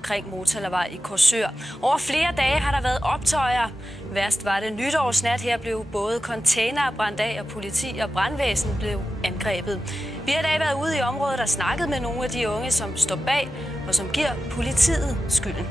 omkring Motalavej i Korsør. Over flere dage har der været optøjer. Værst var det nytårsnat. Her blev både containere brændt af, og politi og brandvæsen blev angrebet. Vi har i dag været ude i området og snakket med nogle af de unge, som står bag og som giver politiet skylden.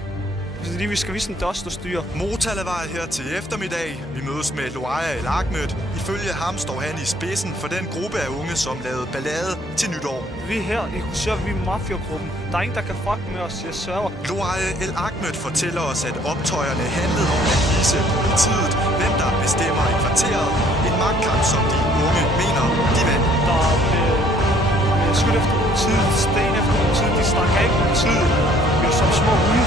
Fordi vi skal vise en dust og styre. Motalavej her til eftermiddag. Vi mødes med Louaia El Ahmed. Ifølge ham står han i spidsen for den gruppe af unge, som lavede ballade til nytår. Vi er her i Korsør, vi er mafiagruppen. Der er ingen, der kan fuck med os, jeg sørger. Louaia El Ahmed fortæller os, at optøjerne handlede om at vise politiet, hvem der bestemmer i kvarteret. En magtkamp, som de unge mener, de vandt. Der blev skudt efter politiet, sten efter politiet, de stak af politiet. Vi var som små hunde.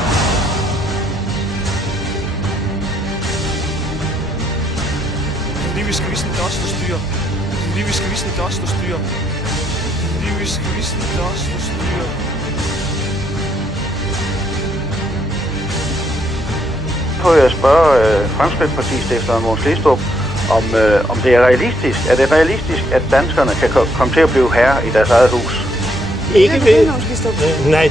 Fordi vi skal vise en dust og styre. Fordi vi skal vise en dust og styre. Fordi vi skal vise en dust og styre. Så jeg spørge Fremskridtspartistifteren Mogens Glistrup, om det er realistisk. Er det realistisk, at danskerne kan komme til at blive herre i deres eget hus? Ikke ved. Nej,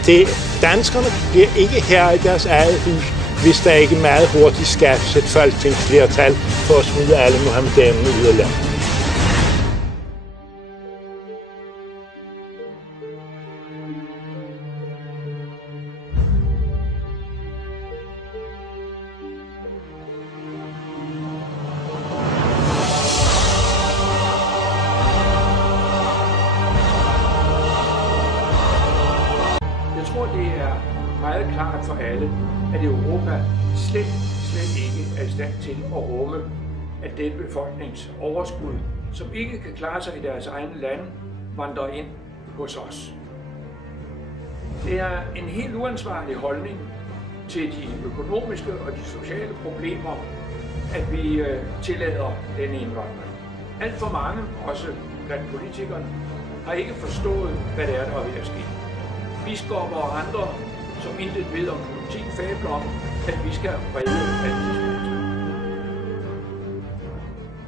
danskerne bliver ikke herre i deres eget hus, hvis der ikke meget hurtigt skaffes et folketingsflertal for at smide alle muhammedanerne ud af landet. Jeg tror, det er meget klart for alle, at Europa slet ikke er i stand til at rumme, at den befolkningsoverskud, som ikke kan klare sig i deres egne lande, vandrer ind hos os. Det er en helt uansvarlig holdning til de økonomiske og de sociale problemer, at vi tillader denne indvandring. Alt for mange, også blandt politikerne, har ikke forstået, hvad det er, der er ved at ske. Biskopper og andre, som intet ved om politik, fabler om, at vi skal redde alle disse mennesker.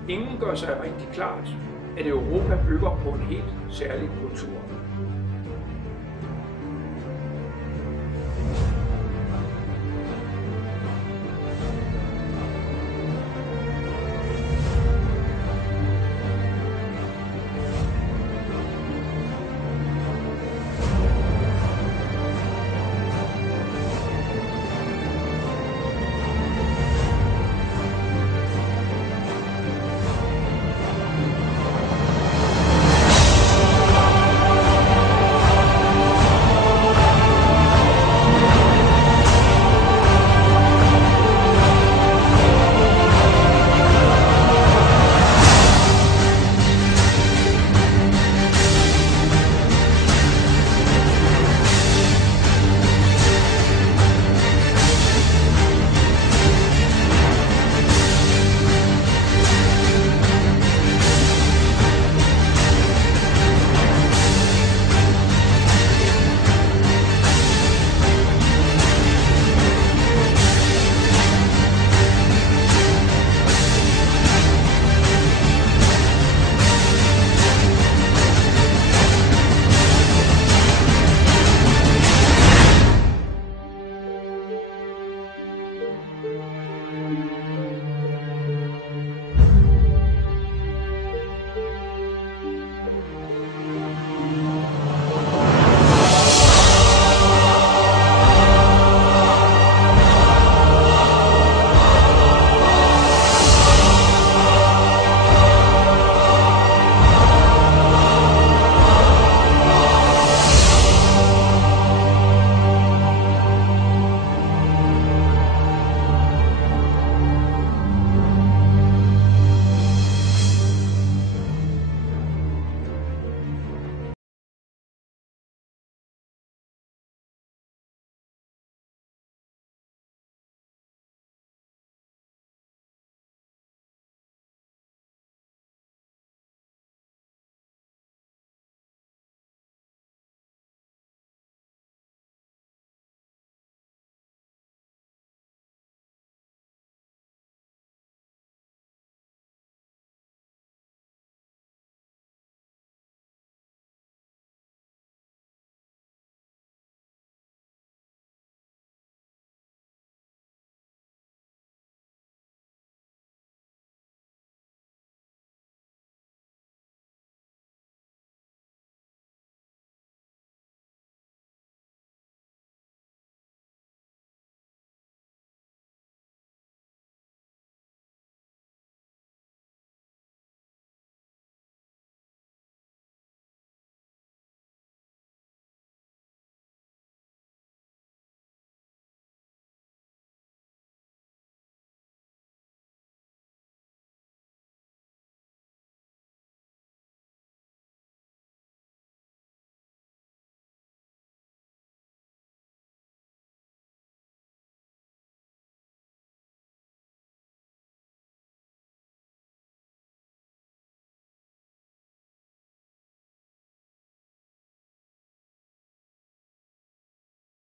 Ingen gør sig rigtig klart, at Europa bygger på en helt særlig kultur.